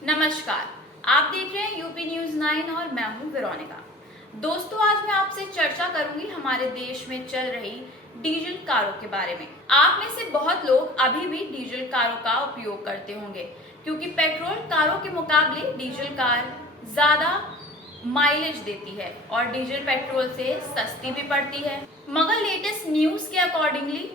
नमस्कार, आप देख रहे हैं यूपी न्यूज 9 और मैं हूं वेरोनिका। दोस्तों, आज मैं आपसे चर्चा करूंगी हमारे देश में चल रही डीजल कारों के बारे में। आप में से बहुत लोग अभी भी डीजल कारों का उपयोग करते होंगे क्योंकि पेट्रोल कारों के मुकाबले डीजल कार ज्यादा माइलेज देती है और डीजल पेट्रोल से सस्ती भी पड़ती है। मगर लेटेस्ट न्यूज के अकॉर्डिंगली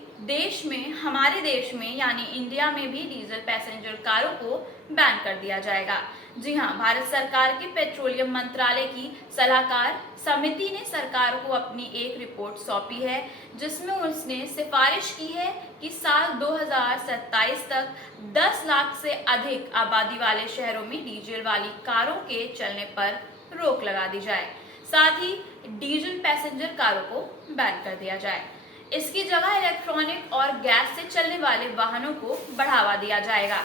हमारे देश में यानी इंडिया में भी डीजल पैसेंजर कारों को बैन कर दिया जाएगा। जी हाँ, भारत सरकार के पेट्रोलियम मंत्रालय की सलाहकार समिति ने सरकार को अपनी एक रिपोर्ट सौंपी है जिसमें उसने सिफारिश की है कि साल 2027 तक 10 लाख से अधिक आबादी वाले शहरों में डीजल वाली कारों के चलने पर रोक लगा दी जाए। साथ ही डीजल पैसेंजर कारों को बैन कर दिया जाए। इसकी जगह इलेक्ट्रॉनिक और गैस से चलने वाले वाहनों को बढ़ावा दिया जाएगा।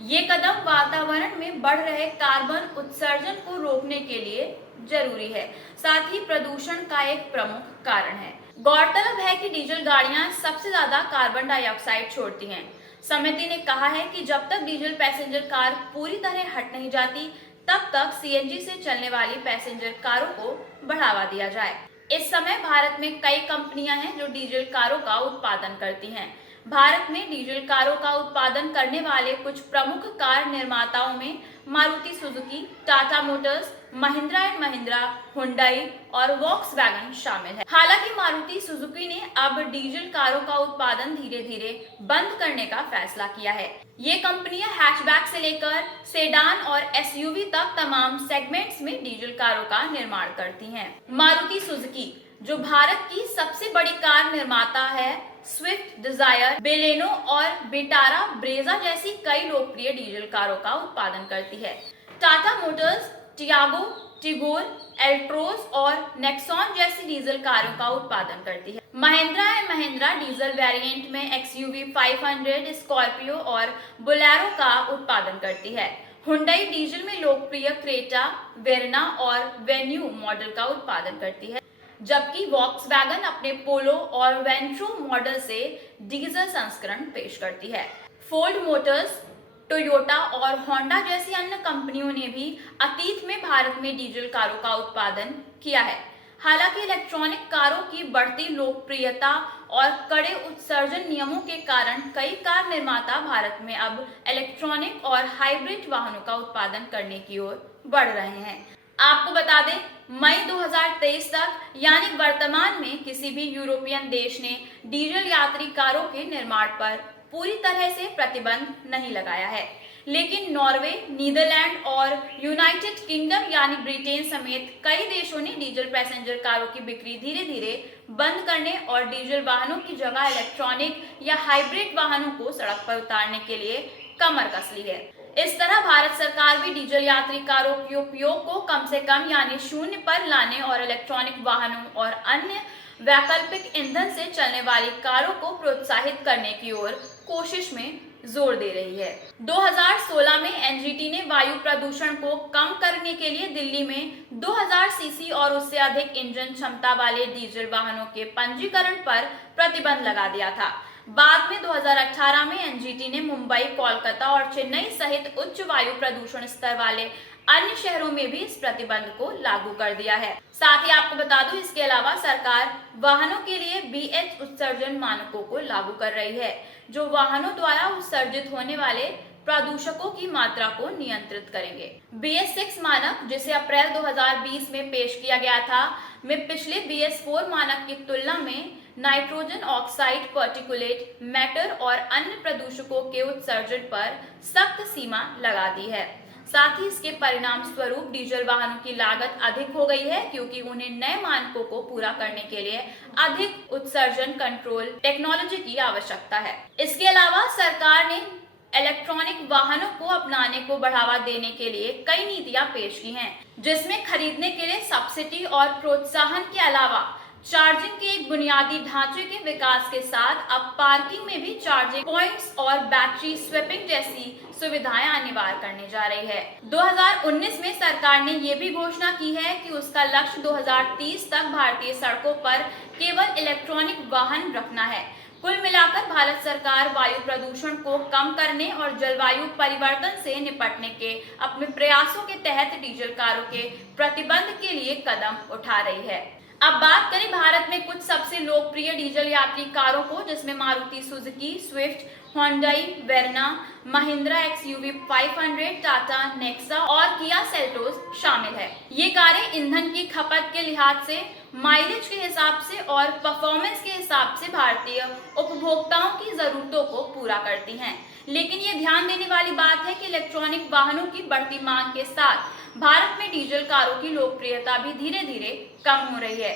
ये कदम वातावरण में बढ़ रहे कार्बन उत्सर्जन को रोकने के लिए जरूरी है, साथ ही प्रदूषण का एक प्रमुख कारण है। गौरतलब है कि डीजल गाड़ियां सबसे ज्यादा कार्बन डाइऑक्साइड छोड़ती हैं। समिति ने कहा है कि जब तक डीजल पैसेंजर कार पूरी तरह हट नहीं जाती तब तक सीएनजी से चलने वाली पैसेंजर कारों को बढ़ावा दिया जाए। इस समय भारत में कई कंपनियां हैं जो डीजल कारों का उत्पादन करती हैं। भारत में डीजल कारों का उत्पादन करने वाले कुछ प्रमुख कार निर्माताओं में Maruti Suzuki, Tata Motors, Mahindra and Mahindra, Hyundai और वॉक्सवैगन शामिल है। हालांकि मारुति सुजुकी ने अब डीजल कारों का उत्पादन धीरे धीरे बंद करने का फैसला किया है। ये कंपनियां हैचबैक से लेकर सेडान और एसयूवी तक तमाम सेगमेंट्स में डीजल कारों का निर्माण करती हैं। मारुति सुजुकी, जो भारत की सबसे बड़ी कार निर्माता है, स्विफ्ट, डिजायर, बेलेनो और विटारा ब्रेजा जैसी कई लोकप्रिय डीजल कारों का उत्पादन करती है। टाटा मोटर्स टियागो, टिगोर, एल्ट्रोज और नेक्सॉन जैसी डीजल कारों का उत्पादन करती है। Mahindra and Mahindra diesel variant में एक्सयूवी 500, स्कॉर्पियो और बोलेरो का उत्पादन करती है। हुंडई डीजल में लोकप्रिय क्रेटा, वेरना और वेन्यू मॉडल का उत्पादन करती है, जबकि वॉक्सवैगन अपने पोलो और वेंट्रो मॉडल से डीजल संस्करण पेश करती है। फोर्ड मोटर्स, टोयोटा और होंडा जैसी अन्य कंपनियों ने भी अतीत में भारत में डीजल कारों का उत्पादन किया है। हालांकि इलेक्ट्रॉनिक कारों की बढ़ती लोकप्रियता और कड़े उत्सर्जन नियमों के कारण कई कार निर्माता भारत में अब इलेक्ट्रॉनिक और हाइब्रिड वाहनों का उत्पादन करने की ओर बढ़ रहे हैं। आपको बता दें, मई 2023 तक यानी वर्तमान में किसी भी यूरोपियन देश ने डीजल यात्री कारों के निर्माण पर पूरी तरह से प्रतिबंध नहीं लगाया है, लेकिन नॉर्वे, नीदरलैंड और यूनाइटेड किंगडम यानी ब्रिटेन समेत कई देशों ने डीजल पैसेंजर कारों की बिक्री धीरे धीरे बंद करने और डीजल वाहनों की जगह इलेक्ट्रॉनिक या हाइब्रिड वाहनों को सड़क पर उतारने के लिए कमर कस ली है। इस तरह भारत सरकार भी डीजल यात्री कारों के उपयोग को कम से कम यानी शून्य पर लाने और इलेक्ट्रॉनिक वाहनों और अन्य वैकल्पिक ईंधन से चलने वाली कारों को प्रोत्साहित करने की ओर कोशिश में जोर दे रही है। 2016 में एनजीटी ने वायु प्रदूषण को कम करने के लिए दिल्ली में 2000 सीसी और उससे अधिक इंजन क्षमता वाले डीजल वाहनों के पंजीकरण पर प्रतिबंध लगा दिया था। बाद में 2018 में एनजीटी ने मुंबई, कोलकाता और चेन्नई सहित उच्च वायु प्रदूषण स्तर वाले अन्य शहरों में भी इस प्रतिबंध को लागू कर दिया है। साथ ही आपको बता दूं, इसके अलावा सरकार वाहनों के लिए बीएच उत्सर्जन मानकों को लागू कर रही है, जो वाहनों द्वारा उत्सर्जित होने वाले प्रदूषकों की मात्रा को नियंत्रित करेंगे। BS6 मानक, जिसे अप्रैल 2020 में पेश किया गया था, में पिछले BS4 मानक की तुलना में नाइट्रोजन ऑक्साइड, पार्टिकुलेट मैटर और अन्य प्रदूषकों के उत्सर्जन पर सख्त सीमा लगा दी है। साथ ही इसके परिणाम स्वरूप डीजल वाहनों की लागत अधिक हो गई है, क्योंकि उन्हें नए मानकों को पूरा करने के लिए अधिक उत्सर्जन कंट्रोल टेक्नोलॉजी की आवश्यकता है। इसके अलावा सरकार ने इलेक्ट्रॉनिक वाहनों को अपनाने को बढ़ावा देने के लिए कई नीतियां पेश की हैं, जिसमें खरीदने के लिए सब्सिडी और प्रोत्साहन के अलावा चार्जिंग के एक बुनियादी ढांचे के विकास के साथ अब पार्किंग में भी चार्जिंग पॉइंट्स और बैटरी स्वेपिंग जैसी सुविधाएं अनिवार्य करने जा रही है। 2019 में सरकार ने ये भी घोषणा की है कि उसका लक्ष्य 2030 तक भारतीय सड़कों पर केवल इलेक्ट्रॉनिक वाहन रखना है। कुल मिलाकर भारत सरकार वायु प्रदूषण को कम करने और जलवायु परिवर्तन से निपटने के अपने प्रयासों के तहत डीजल कारों के प्रतिबंध के लिए कदम उठा रही है। अब बात करें भारत में कुछ सबसे लोकप्रिय डीजल यात्री कारों को, जिसमें Maruti Suzuki Swift, Hyundai Verna, Mahindra XUV 500, Tata Nexa और किया सेल्टोस शामिल है। ये कारें ईंधन की खपत के लिहाज से, माइलेज के हिसाब से और परफॉर्मेंस के हिसाब से भारतीय उपभोक्ताओं की जरूरतों को पूरा करती हैं। लेकिन ये ध्यान देने वाली बात है कि इलेक्ट्रॉनिक वाहनों की बढ़ती मांग के साथ भारत में डीजल कारों की लोकप्रियता भी धीरे धीरे कम हो रही है।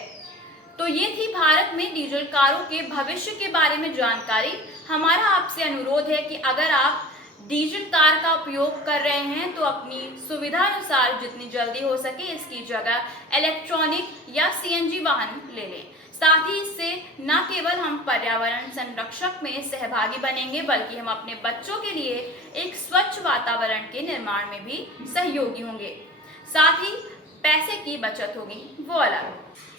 तो ये थी भारत में डीजल कारों के भविष्य के बारे में जानकारी। हमारा आपसे अनुरोध है कि अगर आप डीजल कार का उपयोग कर रहे हैं तो अपनी सुविधा अनुसार जितनी जल्दी हो सके इसकी जगह इलेक्ट्रॉनिक या सीएनजी वाहन ले लें। साथ ही इससे न केवल हम पर्यावरण संरक्षक में सहभागी बनेंगे, बल्कि हम अपने बच्चों के लिए एक स्वच्छ वातावरण के निर्माण में भी सहयोगी होंगे। साथ ही पैसे की बचत होगी, वो अलग।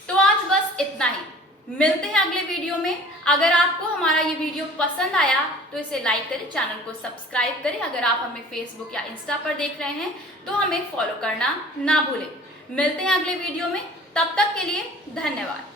तो आज बस इतना ही, मिलते हैं अगले वीडियो में। अगर आपको हमारा ये वीडियो पसंद आया तो इसे लाइक करें, चैनल को सब्सक्राइब करें। अगर आप हमें फेसबुक या इंस्टा पर देख रहे हैं तो हमें फॉलो करना ना भूलें। मिलते हैं अगले वीडियो में, तब तक के लिए धन्यवाद।